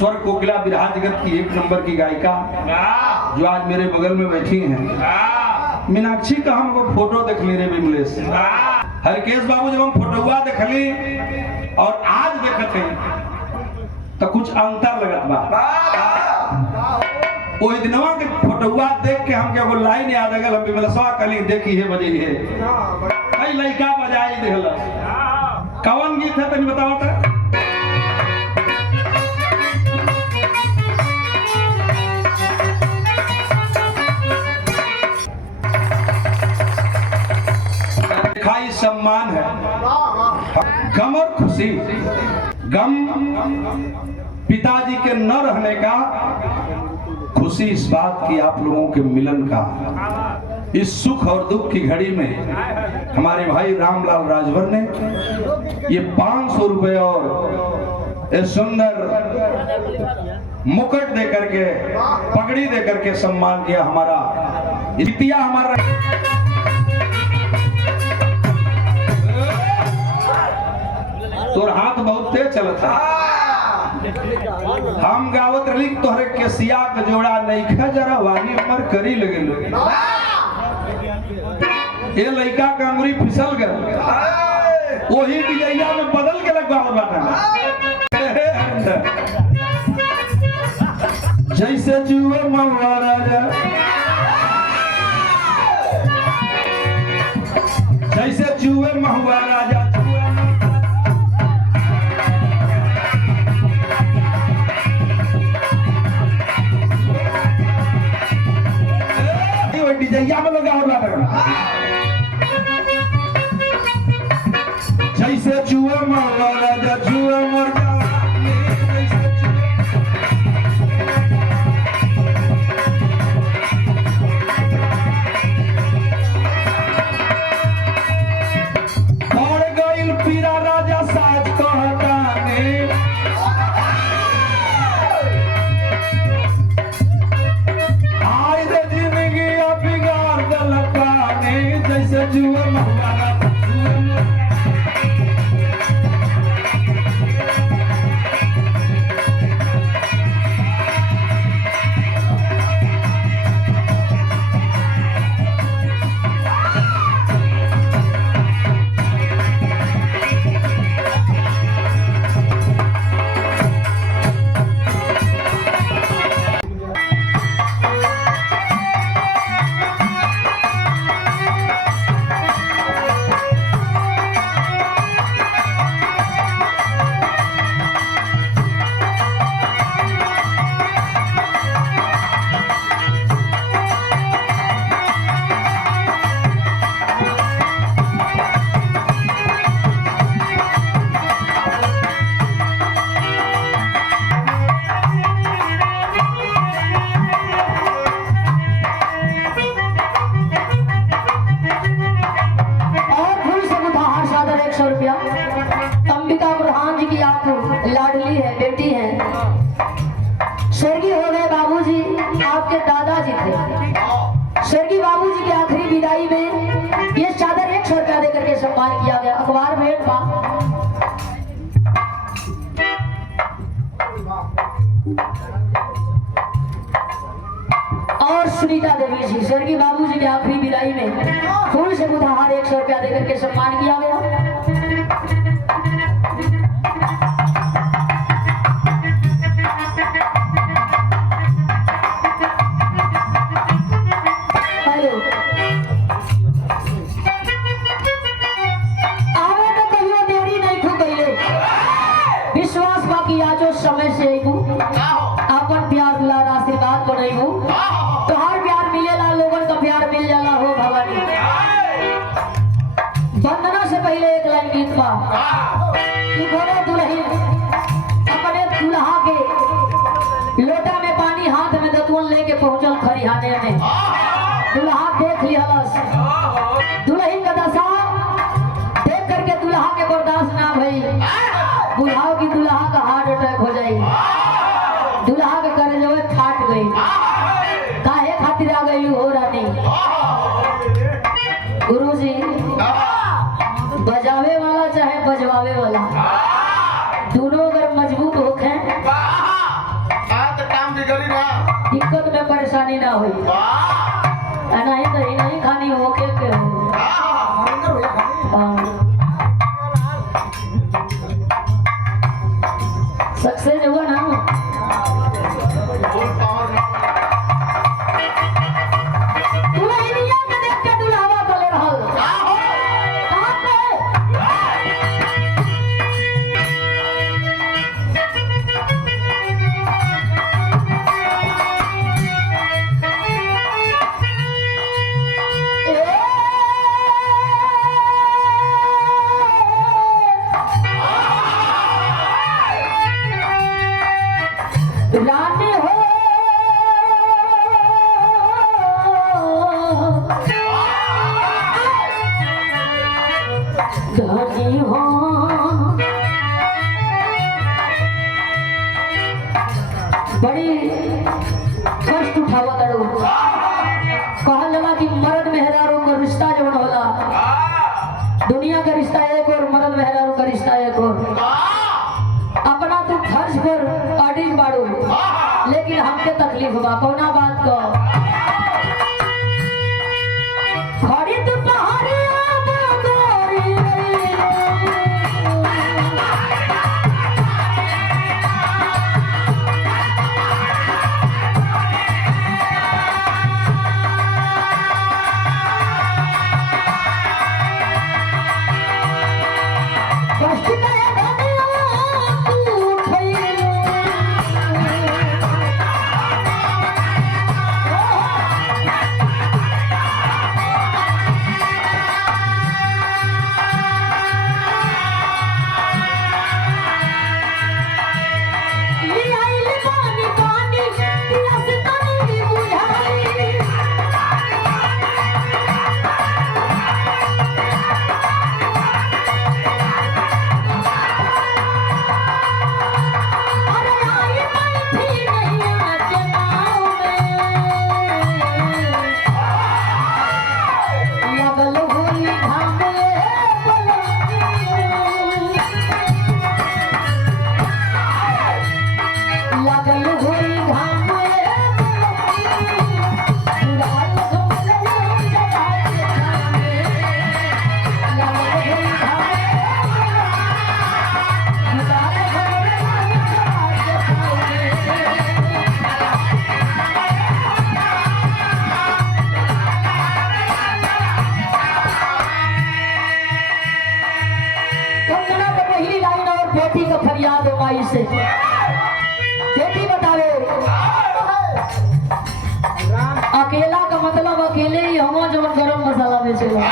स्वर कोकिला बिरहा जगत की 1 नंबर की गायिका जो आज मेरे बगल में बैठी हैं, मीनाक्षी का हम वो फोटो देख ली रे विमलेश। हरकेश बाबू जब हम फोटोवा देखली और आज देखते तो कुछ अंतर लगत बा। ओहि दिनवा के फोटोवा देख के हम के लाइन याद आ गल, हम विमलेशवा कली देखी है बजे है कई लड़का बजाई देहला। कौन गीत है तनी बताओ तो। खाई सम्मान है, गम और खुशी। गम पिताजी के न रहने का, खुशी इस बात की आप लोगों के मिलन का। इस सुख और दुख की घड़ी में हमारे भाई रामलाल राजभर ने ये 500 रुपए और एक सुंदर मुकुट दे करके, पगड़ी दे करके सम्मान किया। हमारा इतिया हमारा तोर हाथ बहुत तेज चलता। हम गावत रही तोहरे केसिया का जोड़ा नहीं खा जरा वाली उम्र करी लगे लोग। ये लड़का का अंगुरी फिसल गया, वही डिजाइया में बदल के लगवावत बाटा। जैसे जुए महुआ राजा, जैसे जुए महुआ राजा, डिजाइया में लगा हुआ है। जैसे जुए महुआ राजा, जुए मर जा। और गइल पीरा राजा साज कहताने, आय रे जिंदगी बिगाड़ दलकाने। जैसे जुए महुआ राजा, अंबिका बुरहान जी की आप लाडली है, बेटी है। स्वर्गीय हो गए बाबूजी, आपके दादाजी थे। स्वर्गीय बाबूजी की आखिरी विदाई में ये चादर 100 रुपया देकर के सम्मान किया गया। अखबार भेंट बा। और सुनीता देवी जी, स्वर्गीय बाबूजी की आखिरी विदाई में फूल से बुधाहार 100 रुपया देकर के सम्मान किया गया। विश्वास बाकी आजो समय से अपन प्यार दुलार आशीर्वाद बनैबू, तोहार प्यार मिलेला, लोगन का प्यार मिल जाला हो भवानी। वंदना से पहले एक लाइन गीत बा कि बोले दुल्हन अपने दुल्हा के लोटा में पानी, हाथ में दतवन लेके पहुंचल खरिहाने में। दुल्हा देख लिहलस, दुल्हन का दशा देख करके दुल्हा के बर्दाश्त ना भई। बुढ़ाओ की दुल्हा का हार्ट अटैक हो जाई, दुल्हा के कलेजवे फाट गई। काहे खातिर आ गई हो रानी? गुरुजी बजावे वाला चाहे बजवावे वाला, दोनों अगर मजबूत होखे परेशानी ना हुई नहीं दही नहीं खानी हो के हो सक्सेस हुआ ना रानी हो धनी हो बड़ी कष्ट उठावा करो कहल जाला कि मर्द मेहरारू का रिश्ता जवन होला दुनिया का रिश्ता एक और मर्द मेहरारू का रिश्ता एक और अपना तो फर्ज पर अडिग बाड़ू लेकिन हमके तकलीफ बा कौना बात को खड़ी तो पहाड़िया गोरी बेटी का फरियाद हो माई से बेटी बतावे अकेला का मतलब अकेले ही हम जो गरम मसाला में चला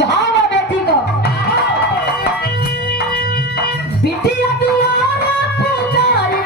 भाव बेटी का बिटिया दुआरा पुजारी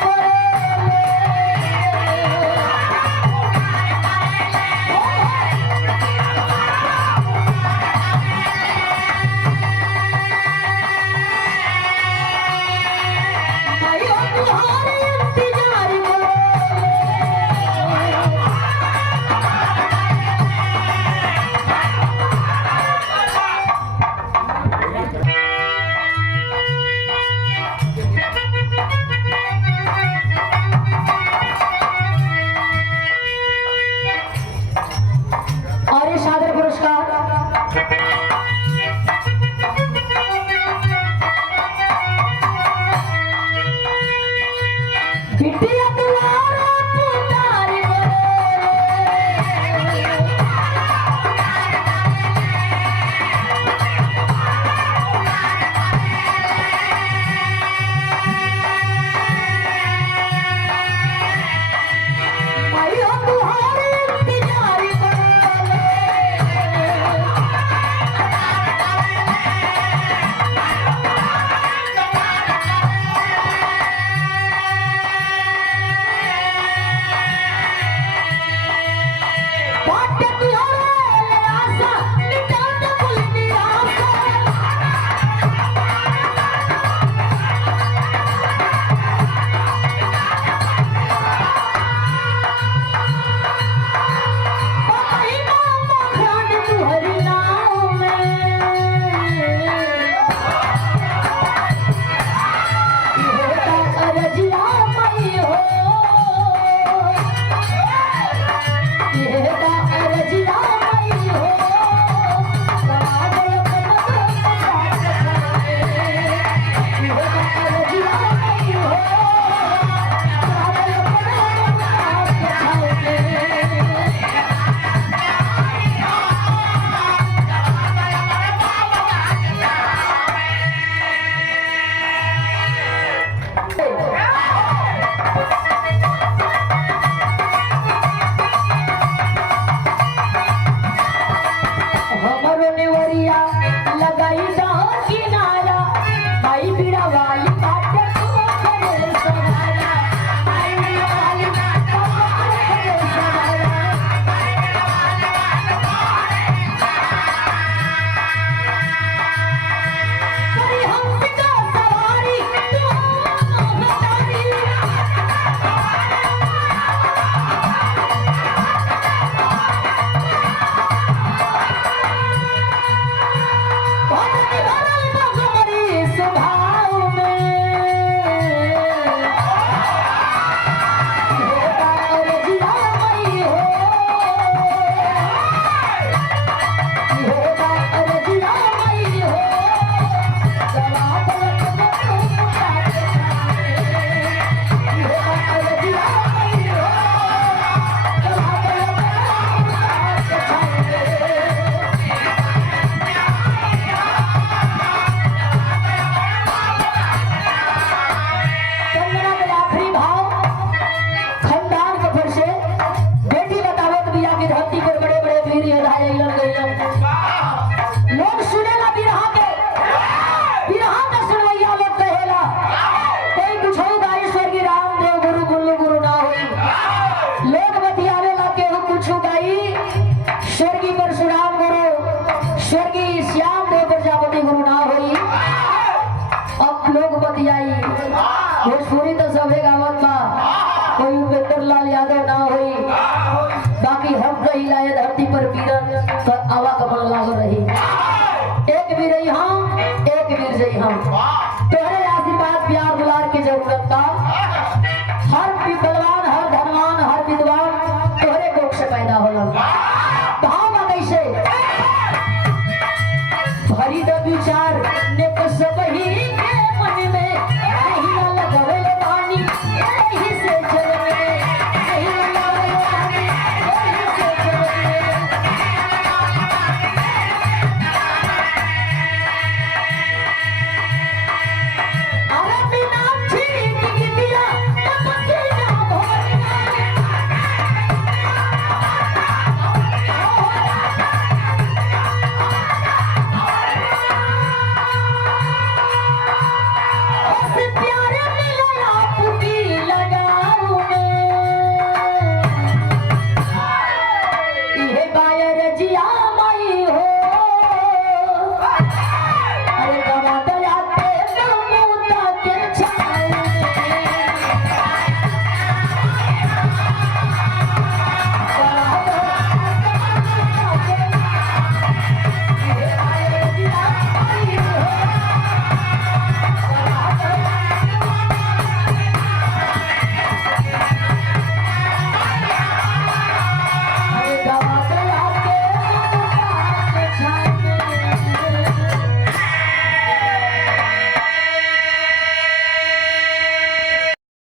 माई पीड़ा वाली बात तू करे सवारा माई पीड़ा वाली बात तू करे सवारा करी हमसे का सवारी तू हमारी भोजपुरी तो सभे गावत बा कोई उपेंद्र लाल यादव ना होई बाकी हम रही लाए धरती पर वीरन का आवा कमल लागो रही एक वीर हम एक वीर जई हम तोहरे आशीर्वाद प्यार दुलार की जरूरत